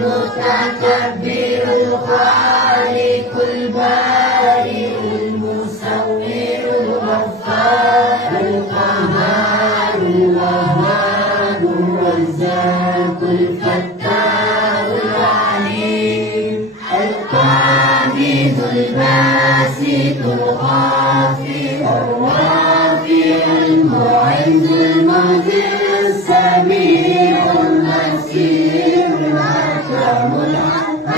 المتكبر الخالق البارئ المصور الغفار القهار الوهاب الرزاق الفتاح العليم القابض الباسط الخافض الرافع المعز المذل السميع البصير الحكم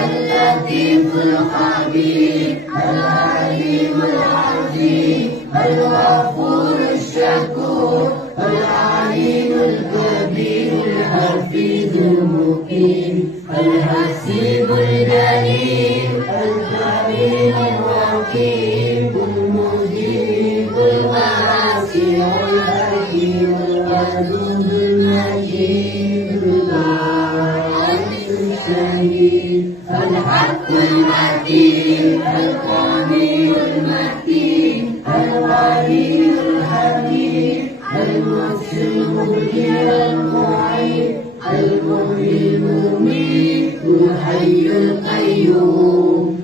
اللطيف الخبير العليم العظيم الغفور الشكور العليم الكبير الحفيظ المقيم الحسيب الجليل الكريم الرقيب المجيب الواسع الحكيم الودود المجيد الباعث الشهيد الحق المتين القوي المتين الولي الحميد المحسن المبدي المعيد المحيي المميت الحي القيوم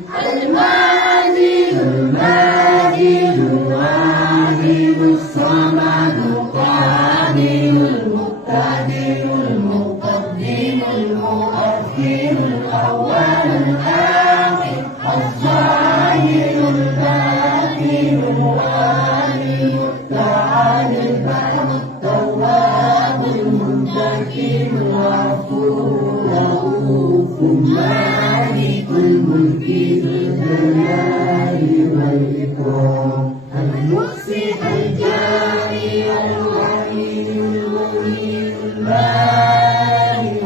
الماجد الواحد الصمد القادر المقتدر المقدم المؤخر الأول الآخر الظاهر الباطن الوالي التعالى البر التواب المنتقم الغفور الرؤوف مالك الملك ذو الجلال والإكرام المحسن الجاري الغني المغني البارئ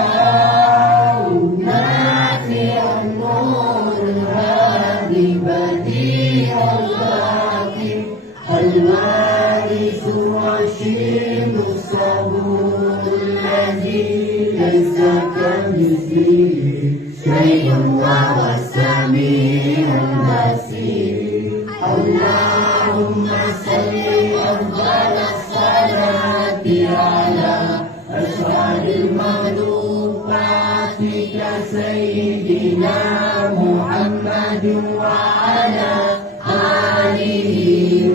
الضار النافع النور الهادي بديع الباقي الوارث الرشيد الصبور الذي ليس كمثله شيء وهو السميع البصير اللهم صل أفضل الصلاة على أشرف المخلوقات سيدنا محمد وعلى آله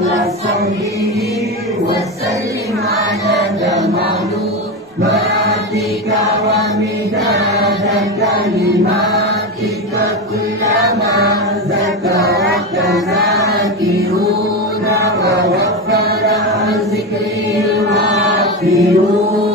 وصحبه وسلم عدد معلوماتك ومداد كلماتك كلما ذكرك ذاكرون ووفر عن ذكره الغافلون